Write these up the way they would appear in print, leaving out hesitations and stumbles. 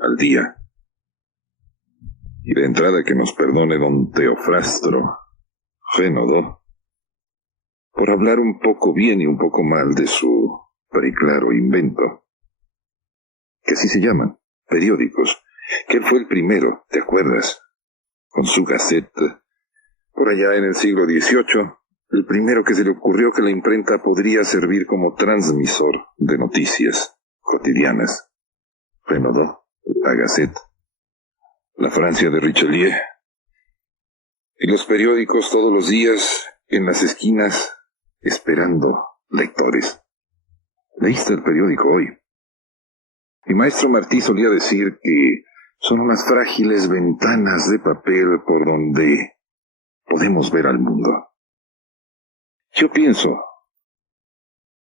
al día. Y de entrada que nos perdone don Teofrastro Génodo por hablar un poco bien y un poco mal de su preclaro invento, que así se llaman, periódicos, que él fue el primero, ¿te acuerdas? Con su Gazette, por allá en el siglo XVIII, el primero que se le ocurrió que la imprenta podría servir como transmisor de noticias cotidianas. Renaudot, la Gazette, la Francia de Richelieu, y los periódicos todos los días en las esquinas esperando lectores. ¿Leíste el periódico hoy? Mi maestro Martí solía decir que son unas frágiles ventanas de papel por donde podemos ver al mundo. Yo pienso,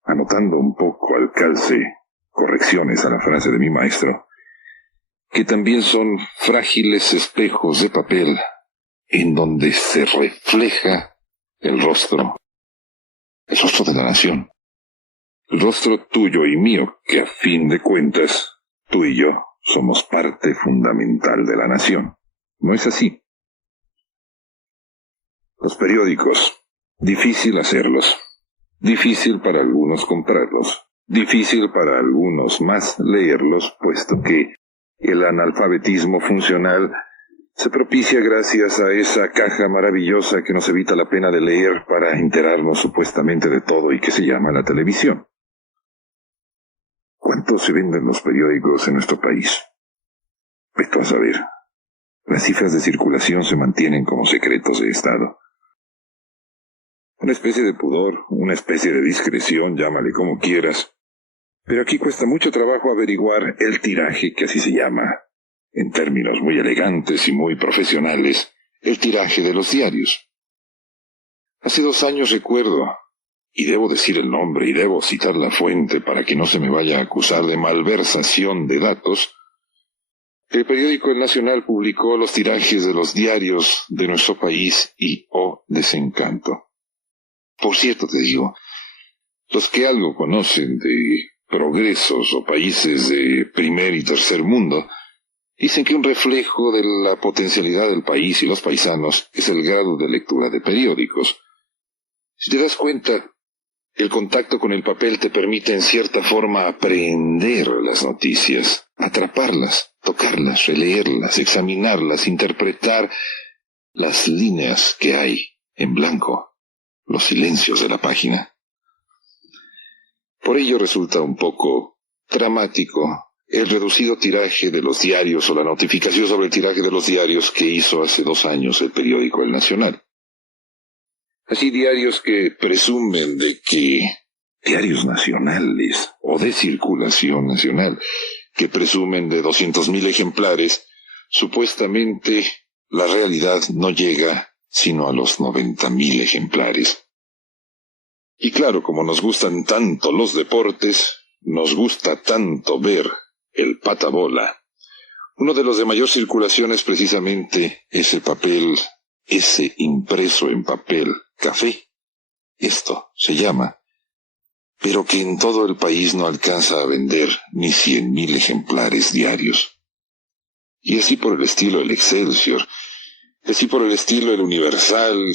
anotando un poco al calce correcciones a la frase de mi maestro, que también son frágiles espejos de papel en donde se refleja el rostro de la nación. El rostro tuyo y mío, que a fin de cuentas, tú y yo somos parte fundamental de la nación. ¿No es así? Los periódicos, difícil hacerlos, difícil para algunos comprarlos, difícil para algunos más leerlos, puesto que el analfabetismo funcional se propicia gracias a esa caja maravillosa que nos evita la pena de leer para enterarnos supuestamente de todo y que se llama la televisión. ¿Cuánto se venden los periódicos en nuestro país? Vete a saber. Las cifras de circulación se mantienen como secretos de Estado. Una especie de pudor, una especie de discreción, llámale como quieras. Pero aquí cuesta mucho trabajo averiguar el tiraje, que así se llama, en términos muy elegantes y muy profesionales, el tiraje de los diarios. Hace 2 años recuerdo, y debo decir el nombre y debo citar la fuente para que no se me vaya a acusar de malversación de datos, el periódico El Nacional publicó los tirajes de los diarios de nuestro país y ¡oh, desencanto! Por cierto, te digo, los que algo conocen de progresos o países de primer y tercer mundo, dicen que un reflejo de la potencialidad del país y los paisanos es el grado de lectura de periódicos. Si te das cuenta, el contacto con el papel te permite en cierta forma aprehender las noticias, atraparlas, tocarlas, releerlas, examinarlas, interpretar las líneas que hay en blanco, los silencios de la página. Por ello resulta un poco dramático el reducido tiraje de los diarios o la notificación sobre el tiraje de los diarios que hizo hace 2 años el periódico El Nacional. Así diarios que presumen de que, diarios nacionales o de circulación nacional, que presumen de 200,000 ejemplares, supuestamente la realidad no llega sino a los 90,000 ejemplares. Y claro, como nos gustan tanto los deportes, nos gusta tanto ver el patabola. Uno de los de mayor circulación es precisamente ese papel, ese impreso en papel café. Esto se llama, pero que en todo el país no alcanza a vender ni 100,000 ejemplares diarios. Y así por el estilo el Excelsior, así por el estilo el Universal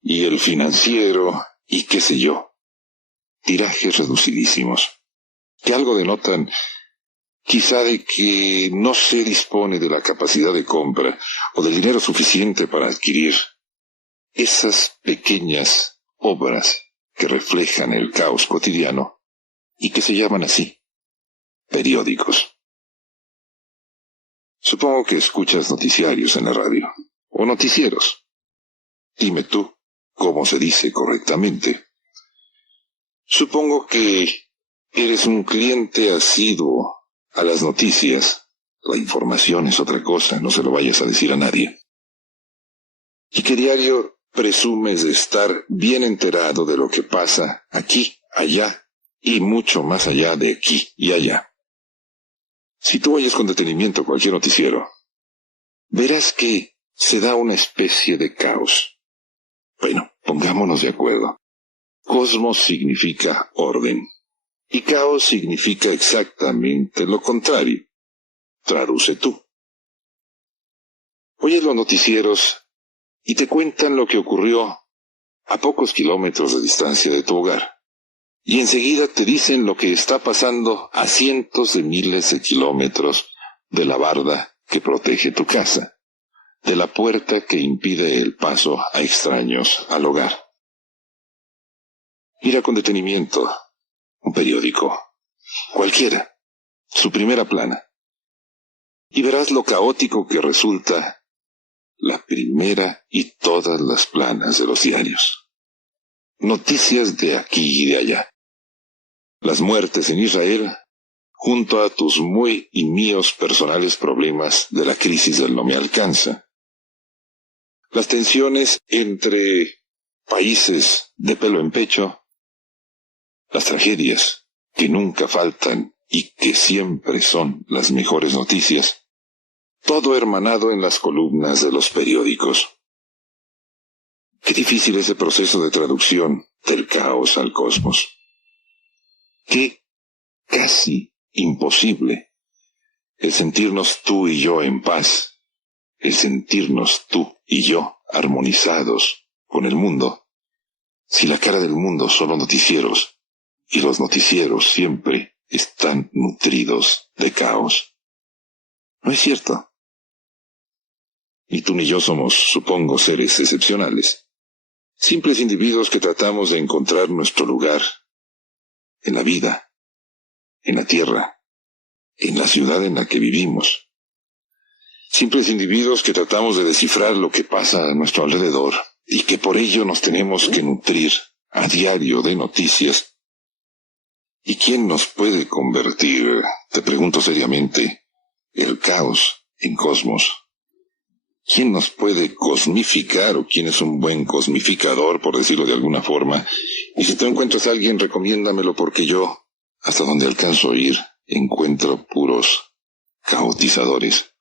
y el Financiero y qué sé yo. Tirajes reducidísimos, que algo denotan quizá de que no se dispone de la capacidad de compra o del dinero suficiente para adquirir esas pequeñas obras que reflejan el caos cotidiano y que se llaman así, periódicos. Supongo que escuchas noticiarios en la radio, o noticieros. Dime tú cómo se dice correctamente. Supongo que eres un cliente asiduo a las noticias. La información es otra cosa, no se lo vayas a decir a nadie. Y que diario presumes de estar bien enterado de lo que pasa aquí, allá y mucho más allá de aquí y allá. Si tú oyes con detenimiento cualquier noticiero, verás que se da una especie de caos. Bueno, pongámonos de acuerdo. Cosmos significa orden, y caos significa exactamente lo contrario. traduce tú. Oyes los noticieros y te cuentan lo que ocurrió a pocos kilómetros de distancia de tu hogar. Y enseguida te dicen lo que está pasando a cientos de miles de kilómetros de la barda que protege tu casa, de la puerta que impide el paso a extraños al hogar. Mira con detenimiento un periódico, cualquiera, su primera plana, y verás lo caótico que resulta la primera y todas las planas de los diarios. Noticias de aquí y de allá. Las muertes en Israel, junto a tus muy y míos personales problemas de la crisis del no me alcanza. Las tensiones entre países de pelo en pecho. Las tragedias que nunca faltan y que siempre son las mejores noticias. Todo hermanado en las columnas de los periódicos. Qué difícil ese proceso de traducción del caos al cosmos. Qué casi imposible el sentirnos tú y yo en paz, el sentirnos tú y yo armonizados con el mundo, si la cara del mundo son los noticieros, y los noticieros siempre están nutridos de caos. ¿No es cierto? Ni tú ni yo somos, supongo, seres excepcionales. Simples individuos que tratamos de encontrar nuestro lugar en la vida, en la tierra, en la ciudad en la que vivimos. Simples individuos que tratamos de descifrar lo que pasa a nuestro alrededor y que por ello nos tenemos que nutrir a diario de noticias. ¿Y quién nos puede convertir, te pregunto seriamente, el caos en cosmos? ¿Quién nos puede cosmificar o quién es un buen cosmificador, por decirlo de alguna forma? Y si tú encuentras a alguien, recomiéndamelo porque yo, hasta donde alcanzo a ir, encuentro puros caotizadores.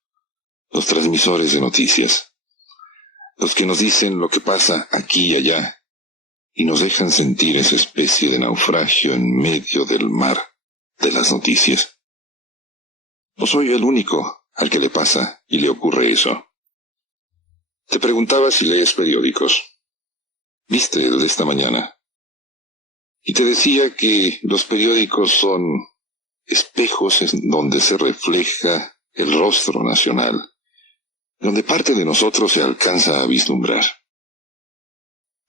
Los transmisores de noticias. Los que nos dicen lo que pasa aquí y allá y nos dejan sentir esa especie de naufragio en medio del mar de las noticias. No soy el único al que le pasa y le ocurre eso. Te preguntaba si lees periódicos. ¿Viste el de esta mañana? Y te decía que los periódicos son espejos en donde se refleja el rostro nacional, donde parte de nosotros se alcanza a vislumbrar.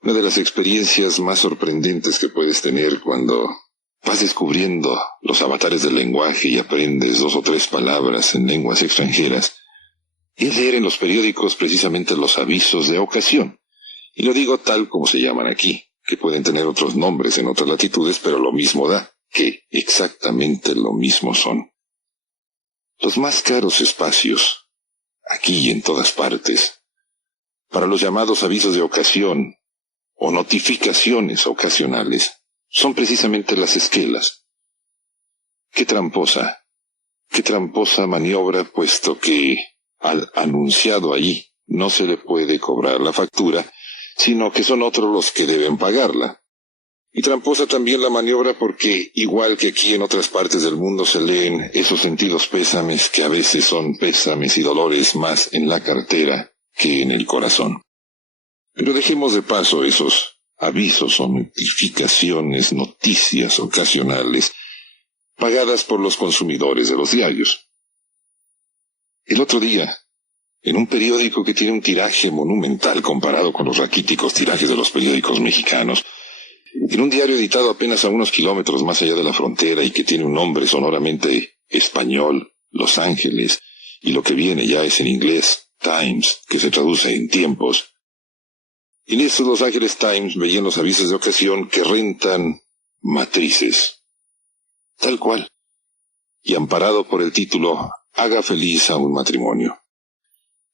Una de las experiencias más sorprendentes que puedes tener cuando vas descubriendo los avatares del lenguaje y aprendes 2 o 3 palabras en lenguas extranjeras, es leer en los periódicos precisamente los avisos de ocasión. Y lo digo tal como se llaman aquí, que pueden tener otros nombres en otras latitudes, pero lo mismo da, que exactamente lo mismo son. Los más caros espacios, aquí y en todas partes, para los llamados avisos de ocasión o notificaciones ocasionales, son precisamente las esquelas. Qué tramposa maniobra, puesto que al anunciado allí no se le puede cobrar la factura, sino que son otros los que deben pagarla. Y tramposa también la maniobra porque, igual que aquí en otras partes del mundo, se leen esos sentidos pésames que a veces son pésames y dolores más en la cartera que en el corazón. Pero dejemos de paso esos avisos o notificaciones, noticias ocasionales, pagadas por los consumidores de los diarios. El otro día, en un periódico que tiene un tiraje monumental comparado con los raquíticos tirajes de los periódicos mexicanos, en un diario editado apenas a unos kilómetros más allá de la frontera y que tiene un nombre sonoramente español, Los Ángeles, y lo que viene ya es en inglés, Times, que se traduce en tiempos. En estos Los Ángeles Times veían los avisos de ocasión que rentan matrices, tal cual, y amparado por el título Haga feliz a un matrimonio.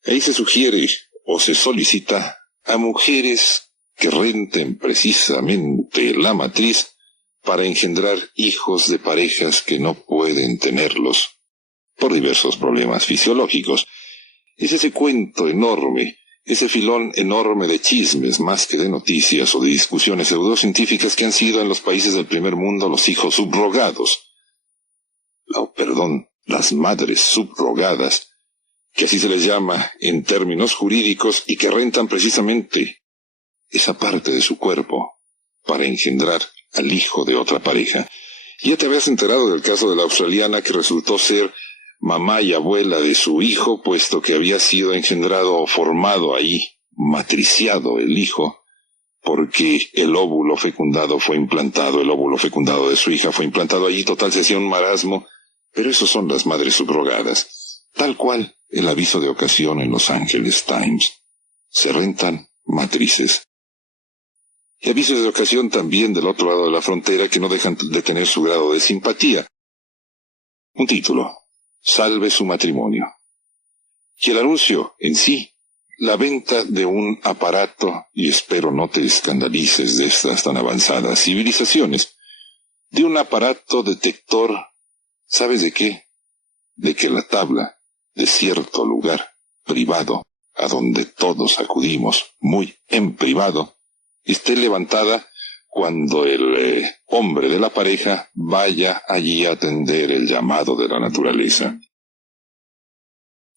Ahí se sugiere o se solicita a mujeres que renten precisamente la matriz para engendrar hijos de parejas que no pueden tenerlos por diversos problemas fisiológicos. Es ese cuento enorme, ese filón enorme de chismes más que de noticias o de discusiones pseudocientíficas que han sido en los países del primer mundo los hijos subrogados. las madres subrogadas, que así se les llama en términos jurídicos, y que rentan precisamente esa parte de su cuerpo para engendrar al hijo de otra pareja. Ya te habías enterado del caso de la australiana que resultó ser mamá y abuela de su hijo, puesto que había sido engendrado o formado ahí, matriciado el hijo, porque el óvulo fecundado fue implantado, el óvulo fecundado de su hija fue implantado allí. Total, se hacía un marasmo, pero esos son las madres subrogadas. Tal cual el aviso de ocasión en Los Angeles Times. Se rentan matrices. Y avisos de ocasión también del otro lado de la frontera que no dejan de tener su grado de simpatía. Un título: Salve su matrimonio. Y el anuncio en sí, la venta de un aparato, y espero no te escandalices de estas tan avanzadas civilizaciones, de un aparato detector, ¿sabes de qué? De que la tabla de cierto lugar privado, a donde todos acudimos muy en privado, esté levantada cuando el hombre de la pareja vaya allí a atender el llamado de la naturaleza.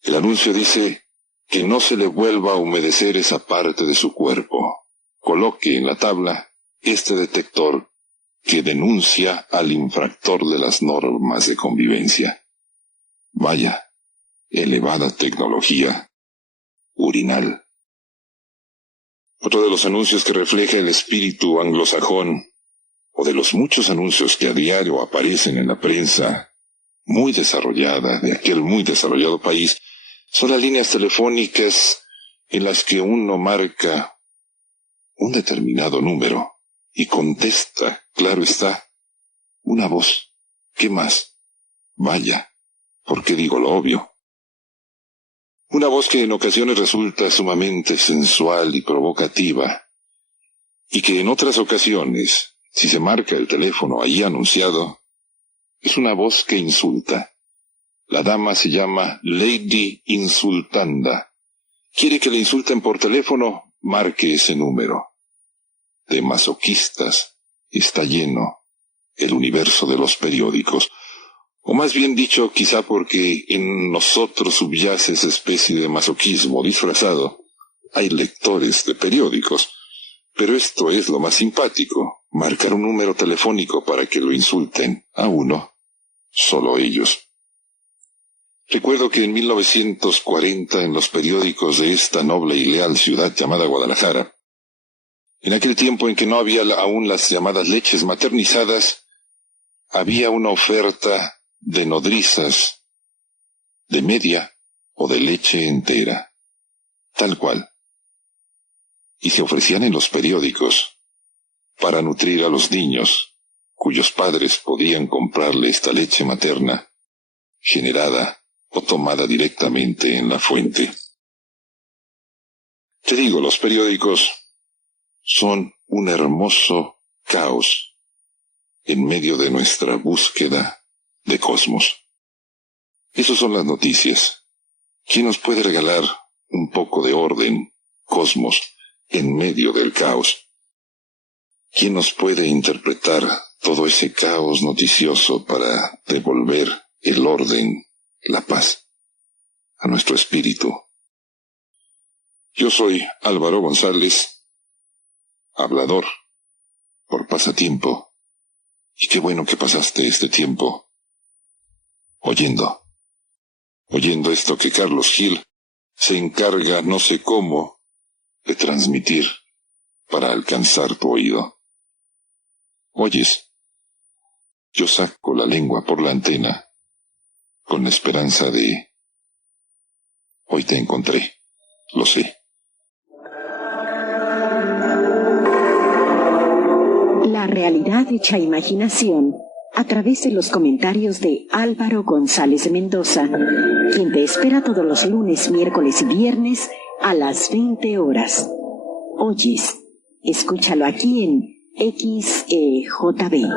El anuncio dice que no se le vuelva a humedecer esa parte de su cuerpo. Coloque en la tabla este detector que denuncia al infractor de las normas de convivencia. Vaya, elevada tecnología urinal. Otro de los anuncios que refleja el espíritu anglosajón, o de los muchos anuncios que a diario aparecen en la prensa muy desarrollada de aquel muy desarrollado país, son las líneas telefónicas en las que uno marca un determinado número y contesta, claro está, una voz. ¿Qué más? Vaya, ¿por qué digo lo obvio? Una voz que en ocasiones resulta sumamente sensual y provocativa, y que en otras ocasiones, si se marca el teléfono allí anunciado, es una voz que insulta. La dama se llama Lady Insultanda. ¿Quiere que le insulten por teléfono? Marque ese número. De masoquistas está lleno el universo de los periódicos. O más bien dicho, quizá porque en nosotros subyace esa especie de masoquismo disfrazado, hay lectores de periódicos. Pero esto es lo más simpático, marcar un número telefónico para que lo insulten a uno, solo ellos. Recuerdo que en 1940 en los periódicos de esta noble y leal ciudad llamada Guadalajara, en aquel tiempo en que no había aún las llamadas leches maternizadas, había una oferta de nodrizas, de media o de leche entera, tal cual. Y se ofrecían en los periódicos para nutrir a los niños, cuyos padres podían comprarle esta leche materna, generada o tomada directamente en la fuente. Te digo, los periódicos son un hermoso caos en medio de nuestra búsqueda de cosmos. Esas son las noticias. ¿Quién nos puede regalar un poco de orden, cosmos, en medio del caos? ¿Quién nos puede interpretar todo ese caos noticioso para devolver el orden, la paz, a nuestro espíritu? Yo soy Álvaro González, hablador, por pasatiempo, y qué bueno que pasaste este tiempo oyendo esto que Carlos Gil se encarga, no sé cómo, de transmitir para alcanzar tu oído. Oyes, yo saco la lengua por la antena con la esperanza de: hoy te encontré, lo sé. La realidad hecha imaginación a través de los comentarios de Álvaro González de Mendoza, quien te espera todos los lunes, miércoles y viernes a las 20 horas. Oyes, escúchalo aquí en XEJB.